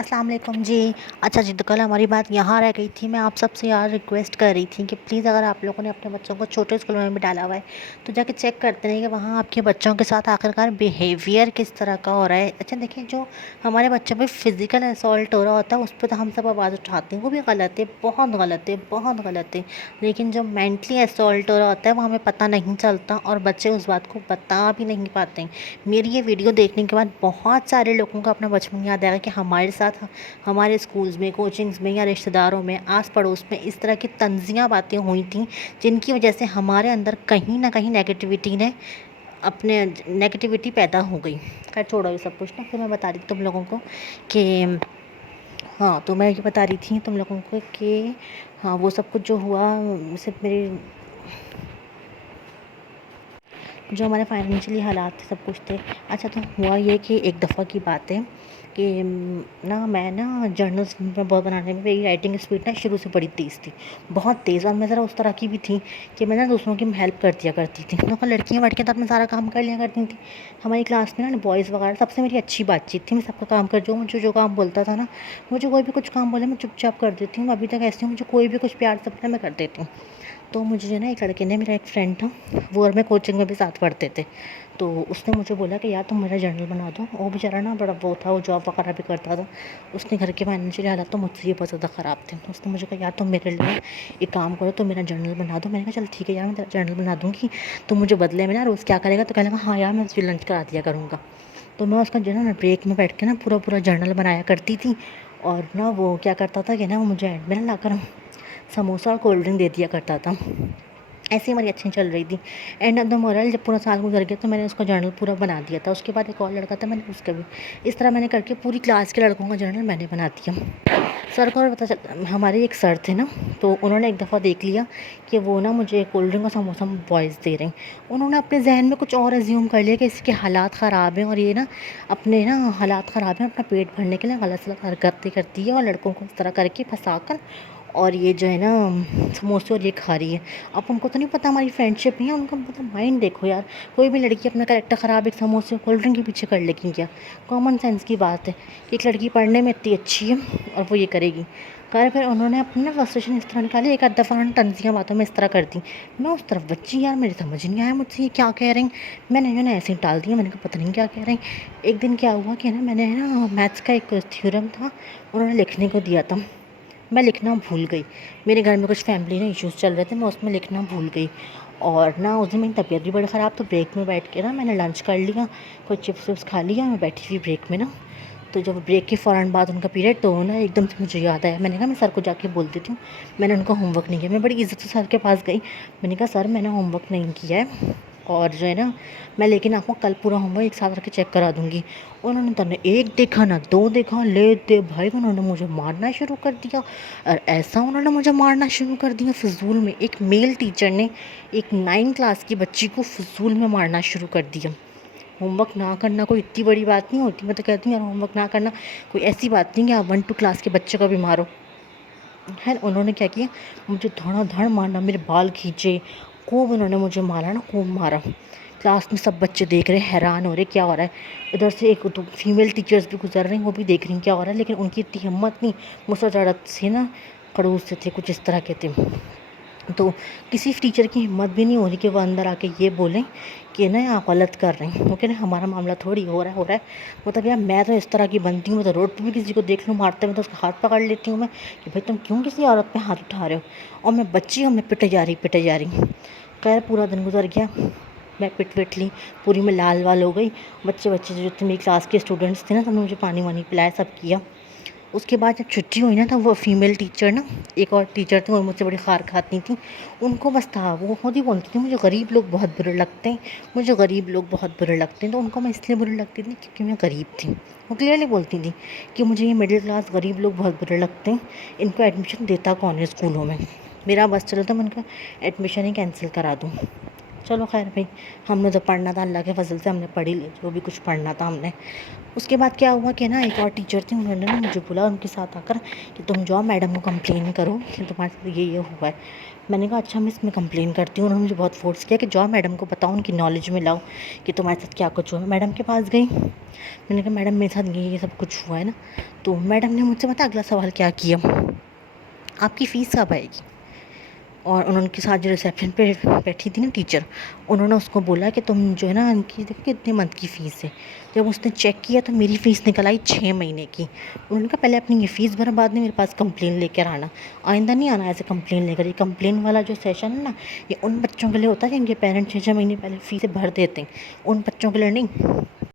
अस्सलाम वालेकुम जी। अच्छा जी, तो कल हमारी बात यहाँ रह गई थी। मैं आप सबसे यार रिक्वेस्ट कर रही थी कि प्लीज़ अगर आप लोगों ने अपने बच्चों को छोटे स्कूल में भी डाला हुआ है तो जाके चेक करते रहिए कि वहाँ आपके बच्चों के साथ आखिरकार बिहेवियर किस तरह का हो रहा है। अच्छा देखिए, जो हमारे बच्चों पे फिज़िकल असॉल्ट हो रहा होता है उस पर तो हम सब आवाज़ उठाते हैं, वो भी गलत है, बहुत गलत है, बहुत गलत है। लेकिन जो मेंटली असॉल्ट हो रहा होता है वो हमें पता नहीं चलता और बच्चे उस बात को बता भी नहीं पाते हैं। मेरी ये वीडियो देखने के बाद बहुत सारे लोगों को अपना बचपन याद आएगा कि हमारे साथ हमारे स्कूल्स में, कोचिंग्स में या रिश्तेदारों में, आस पड़ोस में इस तरह की तंज़िया बातें हुई थी जिनकी वजह से हमारे अंदर कहीं ना कहीं नेगेटिविटी पैदा हो गई। खैर छोड़ो ये सब कुछ, तो फिर मैं बता रही थी तुम लोगों को कि हाँ, तो मैं ये बता रही थी तुम लोगों को कि हाँ, वो सब कुछ जो हुआ सिर्फ मेरी जो हमारे फाइनेंशियली हालात थे सब कुछ थे। अच्छा, तो हुआ ये कि एक दफ़ा की बात है कि मैं जर्नल्स में बहुत बनाने में मेरी राइटिंग स्पीड शुरू से बड़ी तेज़ थी, बहुत तेज़। और मैं ज़रा उस तरह की भी थी कि मैं दूसरों की हेल्प कर दिया करती थी। तो लड़कियाँ वड़कियाँ तो अपना सारा काम कर लिया करती थी। हमारी क्लास में बॉयज़ वगैरह सबसे मेरी अच्छी बातचीत थी। मैं सबका काम कर, जो मुझे जो काम बोलता था ना, मुझे कोई भी कुछ काम बोले मैं चुपचाप कर देती हूँ। अभी तक ऐसी हूँ, मुझे कोई भी कुछ प्यार से बोले मैं कर देती हूँ। तो मुझे जो एक लड़के ने, मेरा एक फ्रेंड था, वो और मैं कोचिंग में भी साथ पढ़ते थे, तो उसने मुझे बोला कि यार तुम मेरा जर्नल बना दो। वो बेचारा बड़ा वो था, वो जॉब वगैरह भी करता था। उसने घर के फाइनेंशियल हालात तो मुझसे ही बहुत ज़्यादा ख़राब थे। तो उसने मुझे कहा यार तुम मेरे लिए एक काम करो, तो मेरा जर्नल बना दो। मैंने कहा चल ठीक है यार, मैं तेरा जर्नल बना दूँगी, तो मुझे बदले में रोज़ क्या करेगा? तो कहने लगा हाँ यार, मैं तुझे लंच करा दिया करूँगा। तो मैं उसका ब्रेक में बैठ के पूरा जर्नल बनाया करती थी। और वो क्या करता था कि वो मुझे एंड में लाकर समोसा और कोल्ड ड्रिंक दे दिया करता था। ऐसे हमारी अच्छी चल रही थी। एंड ऑफ द मोरल, जब पूरा साल गुजर गया तो मैंने उसका जर्नल पूरा बना दिया था। उसके बाद एक और लड़का था, मैंने उसका भी इस तरह मैंने करके पूरी क्लास के लड़कों का जर्नल मैंने बना दिया। सर को पता चल, हमारे एक सर थे तो उन्होंने एक दफ़ा देख लिया कि वो मुझे कोल्ड ड्रिंक और समोसा बॉयज़ दे रहे हैं। उन्होंने अपने जहन में कुछ और एज्यूम कर लिया कि इसके हालात ख़राब हैं और ये अपने हालात ख़राब हैं, अपना पेट भरने के लिए गलत सलत हरकतें करती है और लड़कों को इस तरह करके फंसा कर और ये जो समोसे और ये खा रही है। अब उनको तो नहीं पता हमारी फ्रेंडशिप नहीं है, उनका मतलब माइंड देखो यार। कोई भी लड़की अपना कैरेक्टर ख़राब एक समोसे कोल्ड ड्रिंक के पीछे कर लेगी क्या? कॉमन सेंस की बात है कि एक लड़की पढ़ने में इतनी अच्छी है और वो ये करेगी। फिर उन्होंने अपनी फ्रस्ट्रेशन इस तरह निकाली। एक आध दफ़ा उन्होंने तंज़िया बातों में इस तरह कर दी। मैं उस तरफ बच्ची यार, मेरी समझ नहीं आया मुझसे ये क्या कह रही। मैंने ऐसे ही टाल दिया। मैंने कहा पता नहीं क्या कह रही। एक दिन क्या हुआ कि मैंने मैथ्स का एक थ्योरम था, उन्होंने लिखने को दिया था, मैं लिखना भूल गई। मेरे घर में कुछ फैमिली इश्यूज़ चल रहे थे, मैं उसमें लिखना भूल गई। और उस दिन मेरी तबीयत भी बड़ी ख़राब, तो ब्रेक में बैठ के मैंने लंच कर लिया, कुछ चिप्स विप्स खा लिया। मैं बैठी थी ब्रेक में तो जब ब्रेक के फ़ौरन बाद उनका पीरियड, तो एकदम से मुझे याद आया। मैंने कहा मैं सर को जाके बोल देती हूँ मैंने उनका होमवर्क नहीं किया। मैं बड़ी इज़्ज़त से सर के पास गई। मैंने कहा सर मैंने होमवर्क नहीं किया है और जो मैं लेकिन आपको कल पूरा होमवर्क एक साथ रख के चेक करा दूँगी। उन्होंने तो एक देखा ना दो देखा, ले दे भाई, उन्होंने मुझे मारना शुरू कर दिया। और ऐसा उन्होंने मुझे मारना शुरू कर दिया फ़िज़ूल में। एक मेल टीचर ने एक 9 क्लास की बच्ची को फ़िज़ूल में मारना शुरू कर दिया। होमवर्क ना करना कोई इतनी बड़ी बात नहीं होती। मैं तो कहती हूँ यार, होमवर्क ना करना कोई ऐसी बात नहीं कि आप 1-2 क्लास के बच्चे को भी मारो। खैर उन्होंने क्या किया, मुझे धड़ाधड़ मारना, मेरे बाल खींचे, खूब उन्होंने मुझे मारा खूब मारा। क्लास में सब बच्चे देख रहे हैं, हैरान हो रहे क्या हो रहा है। इधर से एक दो फीमेल टीचर्स भी गुजर रही हैं, वो भी देख रही हैं क्या हो रहा है, लेकिन उनकी इतनी हिम्मत नहीं। मुझसे ज़्यादा से खड़ूस से थे, कुछ इस तरह के थे। तो किसी टीचर की हिम्मत भी नहीं हो रही कि वो अंदर आके ये बोलें कि आप गलत कर रहे हैं। वो कह रहे हैं हमारा मामला थोड़ी हो रहा है। मतलब यार, मैं तो इस तरह की बनती हूँ, मैं तो रोड पे भी किसी को देख लूँ मारते हुए तो उसका हाथ पकड़ लेती हूँ मैं कि भाई तुम क्यों किसी औरत पे हाथ उठा रहे हो। और मैं बच्ची हूँ, मैं पिटे जा रही। खैर पूरा दिन गुजर गया, मैं पिट विट ली, पूरी में लाल वाल हो गई। बच्चे जो थे मेरी क्लास के स्टूडेंट्स थे सबने मुझे पानी वानी पिलाया, सब किया। उसके बाद जब छुट्टी हुई तो वो फीमेल टीचर एक और टीचर थी, वो मुझसे बड़ी खार खाती थी। उनको बस था, वो खुद ही बोलती थी मुझे गरीब लोग बहुत बुरे लगते हैं, मुझे गरीब लोग बहुत बुरे लगते हैं। तो उनको मैं इसलिए बुरी लगती थी क्योंकि मैं गरीब थी। वो क्लियरली बोलती थी कि मुझे ये मिडिल क्लास गरीब लोग बहुत बुरे लगते हैं, इनको एडमिशन देता कौन है स्कूलों में। मेरा बस चलो तो मैं उनका एडमिशन ही कैंसिल करा दूँ। چلو خیر بھائی، ہم نے جو پڑھنا تھا اللہ کے فضل سے ہم نے پڑھ ہی لیا، جو بھی کچھ پڑھنا تھا ہم نے۔ اس کے بعد کیا ہوا کہ نا ایک اور ٹیچر تھی، انہوں نے نا مجھے بولا ان کے ساتھ آ کر کہ تم جاؤ میڈم کو کمپلین کرو کہ تمہارے ساتھ یہ ہوا ہے۔ میں نے کہا اچھا مس میں کمپلین کرتی ہوں۔ انہوں نے مجھے بہت فورس کیا کہ جاؤ میڈم کو بتاؤ، ان کی نالج میں لاؤ کہ تمہارے ساتھ کیا کچھ ہوا ہے۔ میڈم کے پاس گئی، میں نے کہا میڈم میرے ساتھ یہ سب کچھ ہوا ہے نا۔ تو میڈم نے مجھ سے پتا اگلا سوال کیا کیا، آپ کی فیس کب آئے گی؟ اور انہوں کے ساتھ جو ریسیپشن پہ بیٹھی تھی نا ٹیچر، انہوں نے اس کو بولا کہ تم جو ہے نا ان کی دیکھو کتنے منتھ کی فیس ہے۔ جب اس نے چیک کیا تو میری فیس نکل آئی 6 مہینے کی۔ انہوں نے کہا پہلے اپنی یہ فیس بھرا، بعد میں میرے پاس کمپلین لے کر آنا، آئندہ نہیں آنا ایسے کمپلین لے کر۔ یہ کمپلین والا جو سیشن ہے نا، یہ ان بچوں کے لیے ہوتا ہے جن کے پیرنٹس 6 مہینے پہلے فیسیں بھر دیتے ہیں، ان بچوں کے لیے نہیں۔